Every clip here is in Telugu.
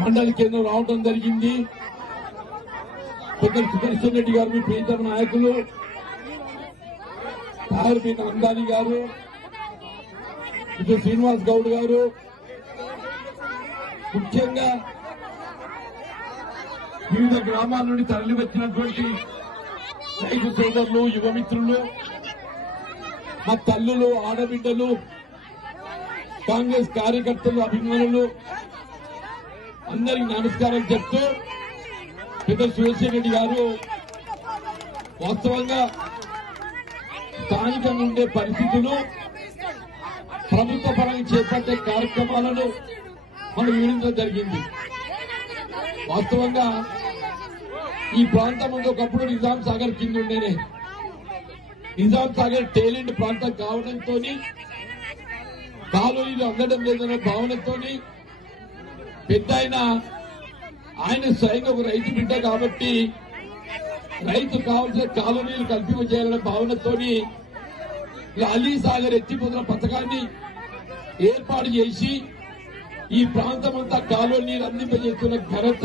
మండల కేంద్రం రావడం జరిగింది. పెద్దలు సుదర్శన్ రెడ్డి గారు, మీ ప్రీతమ నాయకులు తాహిర్ అందాని గారు, ఇటు శ్రీనివాస్ గౌడ్ గారు, ముఖ్యంగా వివిధ గ్రామాల నుండి తరలి వచ్చినటువంటి రైతు సోదరులు, యువమిత్రులు, మా తల్లులు, ఆడబిడ్డలు, కాంగ్రెస్ కార్యకర్తలు, అభిమానులు అందరికి నమస్కారం చెప్తూ పెద్ద సుదర్శన్ రెడ్డి గారు వాస్తవంగా స్థానికంగా ఉండే పరిస్థితులు, ప్రభుత్వ పరంగా చేపట్టే కార్యక్రమాలను మనం వివరించడం జరిగింది. వాస్తవంగా ఈ ప్రాంతం ఒకప్పుడు నిజాం సాగర్ కింద ఉండేనే. నిజాం సాగర్ టేలెంట్ ప్రాంతం కావడంతో కాలువలు అందడం లేదనే భావనతో పెద్ద ఆయన స్వయంగా ఒక రైతు బిడ్డ కాబట్టి రైతు కావాల్సిన కాలువలు కల్పింపజేయాలనే భావనతో అలీ సాగర్ ఎత్తిపోతున్న పథకాన్ని ఏర్పాటు చేసి ఈ ప్రాంతం అంతా కాలువ నీరు అందింపజేస్తున్న ఘనత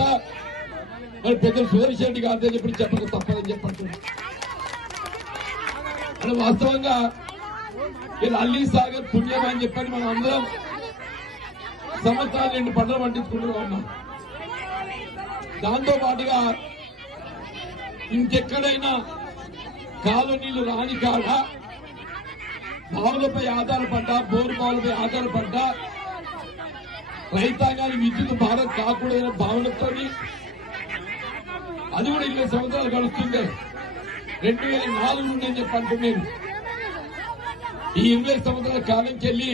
మరి పెద్ద సుదర్శన్ రెడ్డి గారితో చెప్పక తప్పదని చెప్పంటున్నారు. వాస్తవంగా ఇలా అల్లీ సాగర్ పుణ్యం అని చెప్పని మనం అందరం సంవత్సరాలు 2 పంటలు పండించుకుంటూ ఉన్నాం. దాంతో పాటుగా ఇంకెక్కడైనా కాలువ నీళ్లు రాని కాడ బావులపై ఆధారపడ్డా, బోరు బావులపై ఆధారపడ్డా రైతాంగానికి విద్యుత్ భారత్ కాకూడదనే భావనతో అది కూడా 20 సంవత్సరాలు గడుస్తుంది. 2004 నుండి అని చెప్పి అంటున్నాను. ఈ 20 సంవత్సరాల కాలంకి వెళ్ళి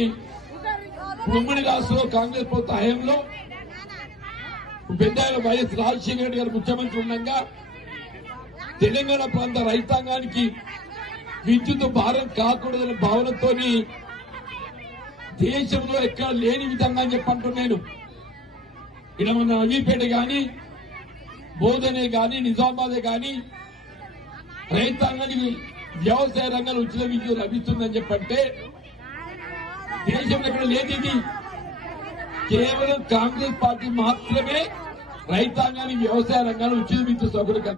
ఉమ్మడి రాష్ట్రంలో కాంగ్రెస్ ప్రభుత్వ హయాంలో పెద్ద వైఎస్ రాజశేఖర రెడ్డి గారు ముఖ్యమంత్రి ఉండగా తెలంగాణ ప్రాంత రైతాంగానికి విద్యుత్ భారం కాకూడదనే భావనతో దేశంలో ఎక్కడ లేని విధంగా అని చెప్పంటున్నాను. ఇక్కడ మన అమీపేట గాని, బోధనే గాని, నిజామాబాదే గాని రైతాంగానికి వ్యవసాయ రంగంలో ఉచిత విద్యుత్ లభిస్తుందని చెప్పంటే దేశంలో ఎక్కడ లేదు. ఇది కేవలం కాంగ్రెస్ పార్టీ మాత్రమే రైతాంగానికి వ్యవసాయ రంగాల్లో ఉచిత విద్యుత్ సౌకర్యం